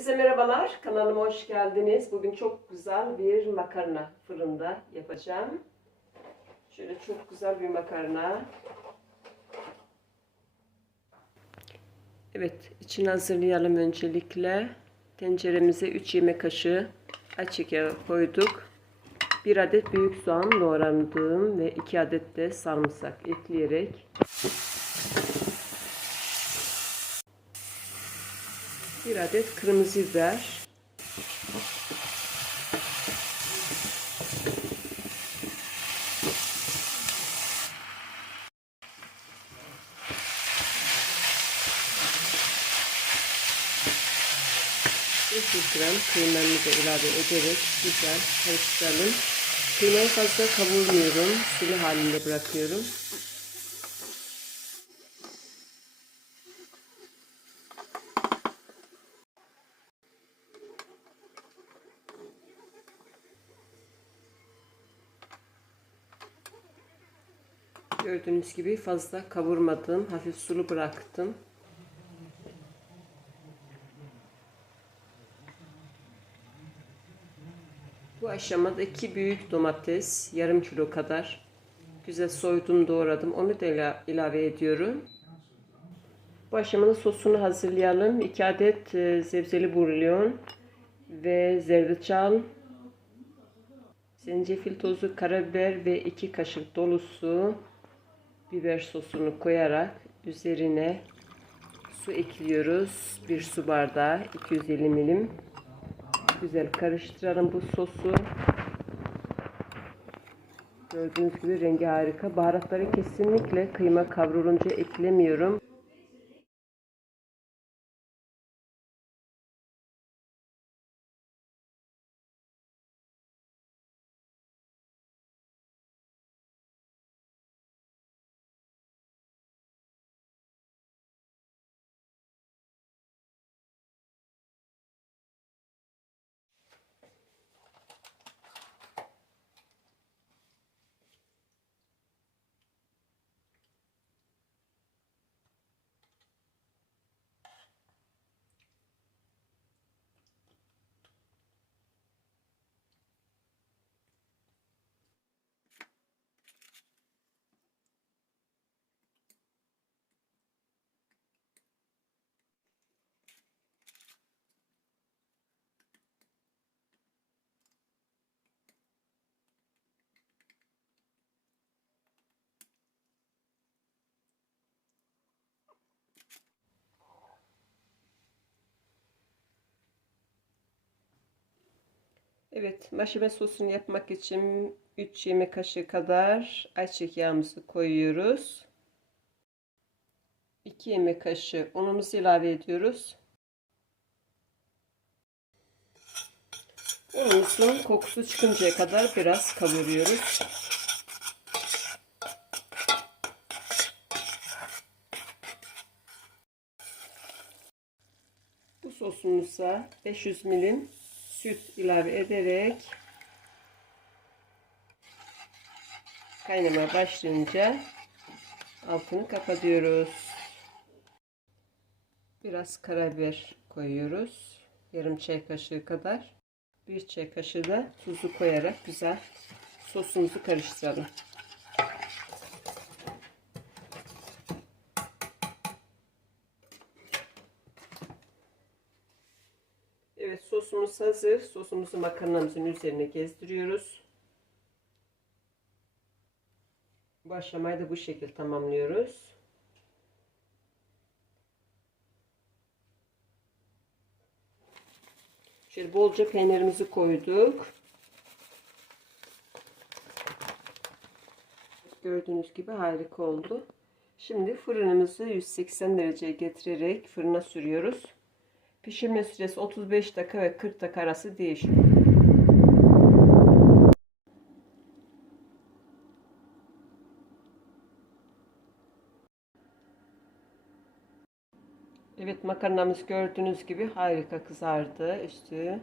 Herkese merhabalar. Kanalıma hoş geldiniz. Bugün çok güzel bir makarna fırında yapacağım. Şöyle çok güzel bir makarna. Evet, için hazırlayalım öncelikle. Tenceremize 3 yemek kaşığı açık yağ koyduk. 1 adet büyük soğan doğrandığım ve 2 adet de sarımsak ekleyerek bir adet kırmızı biber gram kıymamı da ilave ederek güzel karıştıralım. Kıymayı fazla kavurmuyorum. Sulu halinde bırakıyorum. Gördüğünüz gibi fazla kavurmadım. Hafif sulu bıraktım. Bu aşamada iki büyük domates, yarım kilo kadar güzel soydum doğradım. Onu da ilave ediyorum. Bu aşamada sosunu hazırlayalım. 2 adet e, bulyon ve zerdeçal, zencefil tozu, karabiber ve 2 kaşık dolusu biber sosunu koyarak üzerine su ekliyoruz. Bir su bardağı 250 milim. Güzel karıştıralım bu sosu. Gördüğünüz gibi rengi harika. Baharatları kesinlikle kıyma kavrulunca eklemiyorum. Evet, maşime sosunu yapmak için 3 yemek kaşığı kadar ayçiçek yağımızı koyuyoruz. 2 yemek kaşığı unumuzu ilave ediyoruz. Unumuzun kokusu çıkıncaya kadar biraz kavuruyoruz. Bu sosumuza 500 milim süt ilave ederek kaynamaya başlayınca altını kapatıyoruz. Biraz karabiber koyuyoruz. Yarım çay kaşığı kadar. Bir çay kaşığı da tuzu koyarak güzel sosumuzu karıştıralım. Evet sosumuz hazır. Sosumuzu makarnamızın üzerine gezdiriyoruz. Bu aşamayı da bu şekilde tamamlıyoruz. Şöyle bolca peynirimizi koyduk. Gördüğünüz gibi harika oldu. Şimdi fırınımızı 180 dereceye getirerek fırına sürüyoruz. Pişirme süresi 35 dakika ve 40 dakika arası değişiyor. Evet makarnamız gördüğünüz gibi harika kızardı üstü.